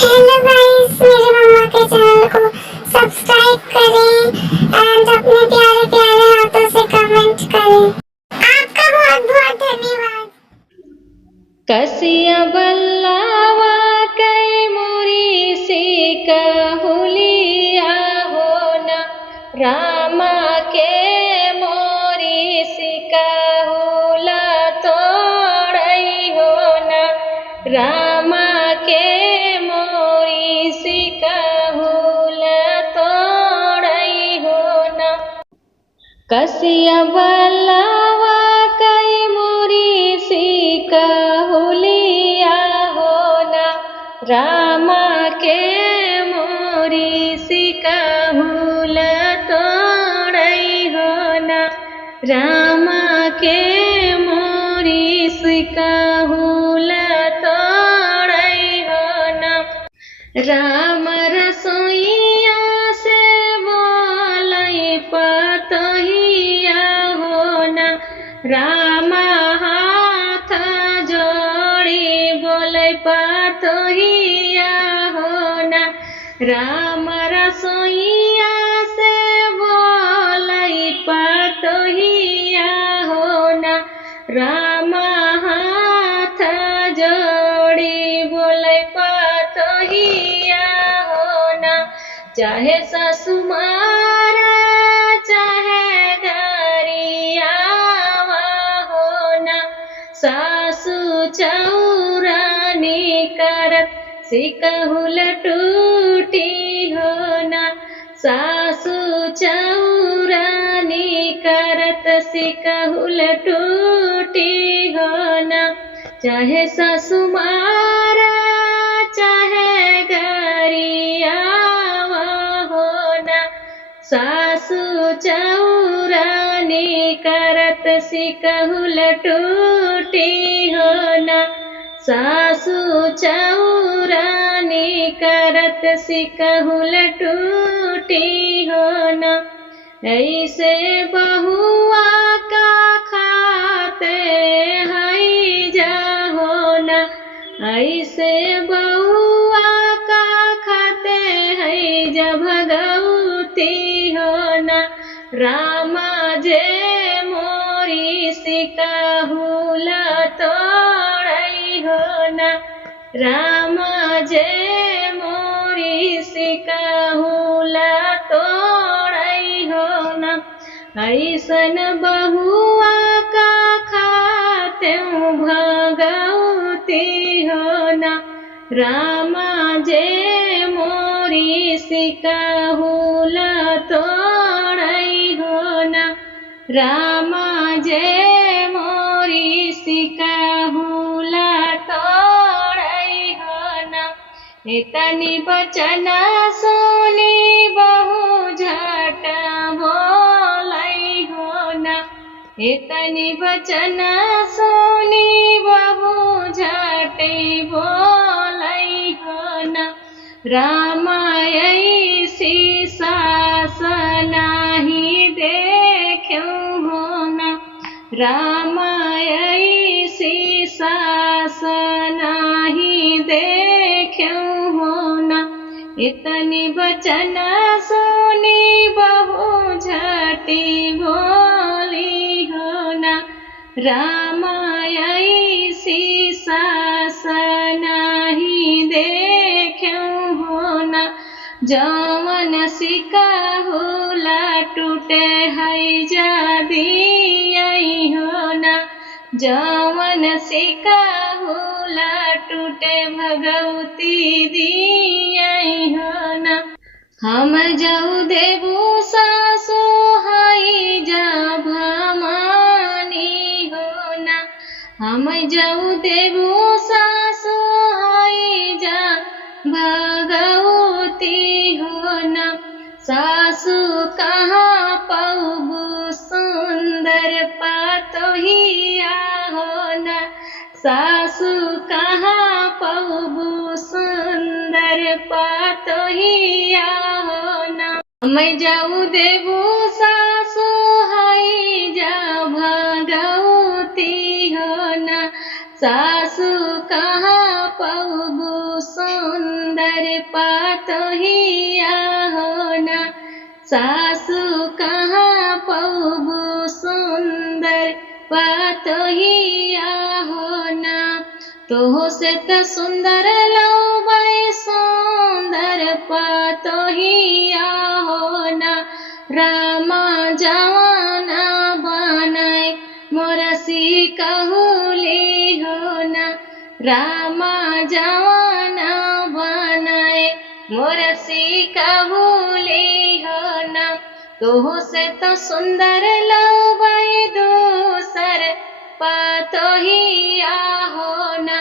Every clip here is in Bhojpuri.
हेलो गाइस, मेरे मम्मा के चैनल को सब्सक्राइब करें एंड अपने प्यारे प्यारे हाथों से कमेंट करें। आपका बहुत बहुत धन्यवाद। कसिया बल्लावा कै मुरी से कहुलिया होना रामा के मोरी से कहुला तोड़ई होना रामा के मोरी से कहुला तोड़ई होना कसिया बल्लावा कै मुरी से कहुलिया होना रामा के मोरी से कहुला तोड़ई होना रामा के मोरी से कहुला तोड़ई होना राम रसोईया से बोलई पतहिया होना राम हाथ जोड़ी बोलै पतहिया होना राम रसोईया से बोलै पतहिया होना राम हाथ जोड़ी बोलै पतहिया होना चाहे ससुमारा चाहे गरियावा होना सासु चौरानी करत सिकहुल टूटी होना सासु चौरानी करत सिकहुल टूटी होना चाहे ससुमारा चाहे गरियावा होना सासु चौरानी करत सिकहुल टूटी होना सासु चौरानी करत सिकहुल टूटी होना ऐसे बहुआ का खाते हई जा होना ऐसे बहुआ का खाते हई जा भगवती होना रामा जे मोरी सिकहुला तोड़ई होना रामा जे मोरी सिकहुला तोड़ई होना ऐसन बहुआ का खाते भगवती होना रामा जे मोरी सिकहुला तोड़ई होना रामा जे मोरी सिकहुला तोड़ई होना इतनी बचना सुनी बहु झट बोलई होना इतनी बचना सुनी बहु झट बोलई होना रामा ऐसी सास नाही देखूं होना रामा ऐसी सास नाही देखूं होना इतनी बचना सुनी बहु झटी बोली होना रामा ऐसी सास नाही देखूं होना जवन सिकहुला टूटे हई जा दियई होना जवन सिकहुला टूटे भगवती दियई होना हम जाऊ देबू सासु हई जा भमानी होना हम जाऊ देबू सासु हई जा भगवती होना सासु कहाँ पौबू सुंदर पातोहिया होना सासु कहाँ पौबू सुंदर पातोहिया होना हम जाऊ देबू सासु हई जा भगवती होना सासु कहाँ पौबू सुंदर पातोहिया होना सासु कहाँ पौबु सुंदर पातोहिया होना तोह से त सुंदर लौबै सुंदर पातोहिया होना रामा जवाना बनाए मोरसी कहूली होना रामा जवाना बनाए मोरसी कहूली होना तोह से तो सुंदर लौबै दूसर पातोहिया होना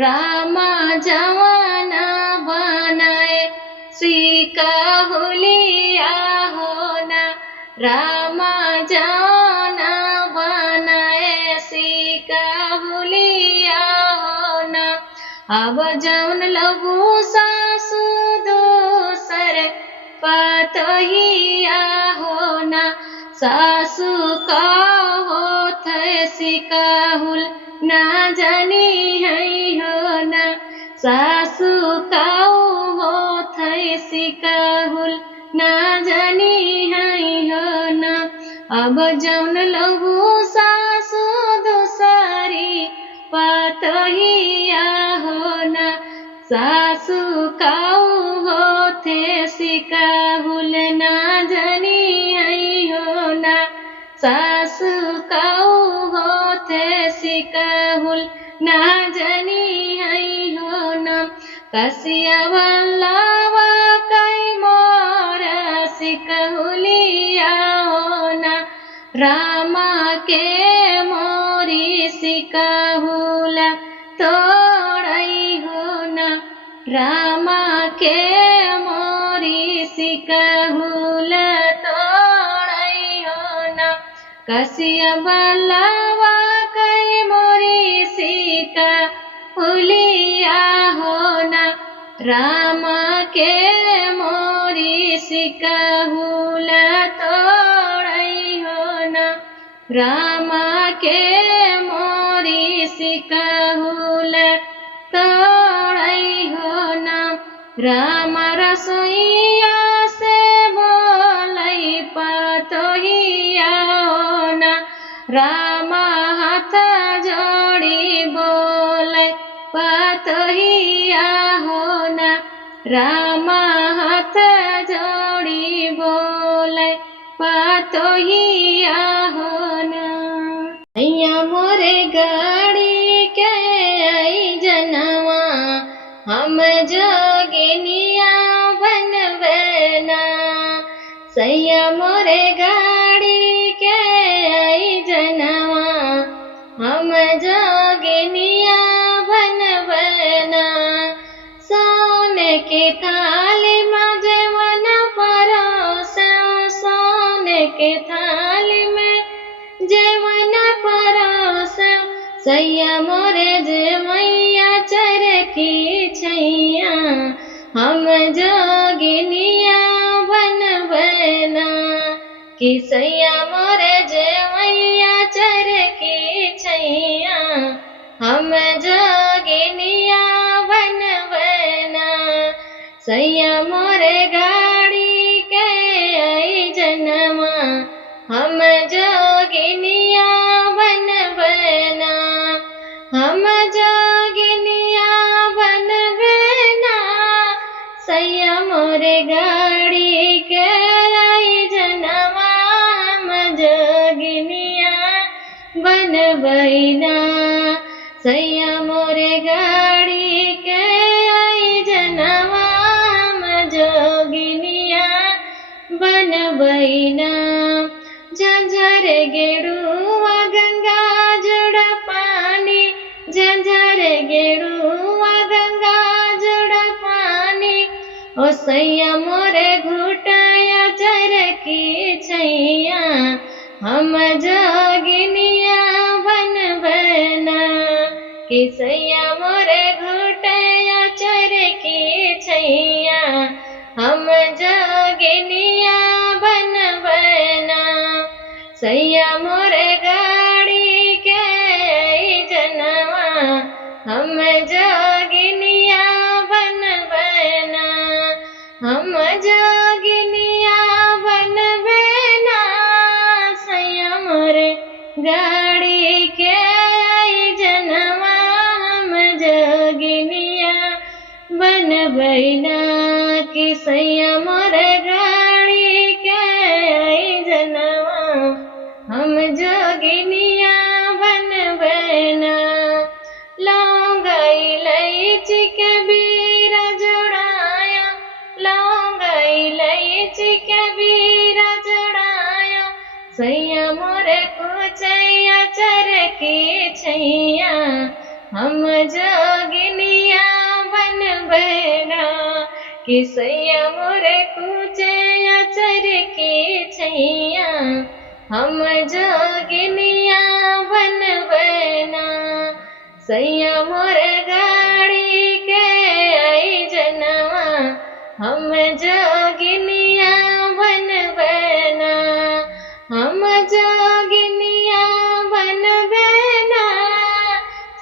रामा जवाना बनाए श्री कहूलिया होना रामा जवाना बनाए श्री कहूलिया होना अब जौन लबू सासु दूसर पातोहिया होना सासु का होत सिकाहुल ना जानी है होना सासु का होत सिकाहुल ना जानी है होना अब जौन लबू सासु दूसरी पातोहिया होना सासु काऊ होते सिकाहुल ना जानी है होना सासु काऊ होते सिकाहुल ना जानी है होना कसिया वल्लावा कई मोर सिकाहुलिया होना रामा के मोरी सिकाहुला तोड़ई होना रामा के मोरी सिकाहुला तोड़ई होना कसिया बल्लावा कई मोरी सिका हुलिया होना रामा के मोरी सिकाहुला तोड़ई होना रामा के मोरी सिकाहुला तोड़ई होना राम रसोईया से बोलई पातोहिया होना राम हाथ जोड़ी बोले पातोहिया होना राम हाथ जोड़ी बोले पातोहिया होना अय्या मोरे गाड़ी के आई जनवा हम जोगिनिया बनवेना सैया मोरे गाड़ी के आई जनवा हम जोगिनिया बनवेना सोने की थाली में जेवन परोसा सोने की थाली में जेवन परोसा सैया मोरे जेवैया चरखी छैया हम जोगिनिया बनवेना कि सैया मोरे जेवैया चरखी छैया हम जोगिनिया बनवेना सैया मोरे गाड़ी के आई जनवा हम जोगिनिया बनवेना हम जोगिनिया बनवेना सैया मोरे गाड़ी के आई जनवा हम जोगिनिया बनवेना सैया मोरे गाड़ी के आई जनवा हम जोगिनिया बनवेना झंझर गेरुआ गंगा जुड़ पानी झंझर गेरुआ गंगा जुड़ पानी ओ सैया मोरे घुटाया चरखी छैया हम जोगिनिया बनवेना कि सैया मोरे घुटाया चरखी छैया हम जोगिनिया बनवेना सैया मोरे गाड़ी के जनवा हम जोगिनिया बनवेना बैना कि सैया मोर गाड़ी के आई जनवा हम जोगिनिया बन बैना लौंगा इलायची के बीरा जोड़ाया लौंगा इलायची के बीरा जोड़ाया सैया मोरे कुचैया चरकी छैया हम जोगिनिया बन बैना कि सैया मोरे कुचैया चरकी छैया हम जोगिनिया बन बैना सैया मोरे गाड़ी के आई जनवा हम जोगिनिया बन बैना हम जोगिनिया बन बैना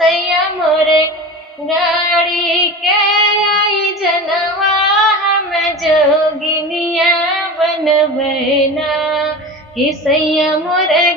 सैया मोरे गाड़ी के आई जनवा हम जोगिनिया बन बैना कि सैया मोरे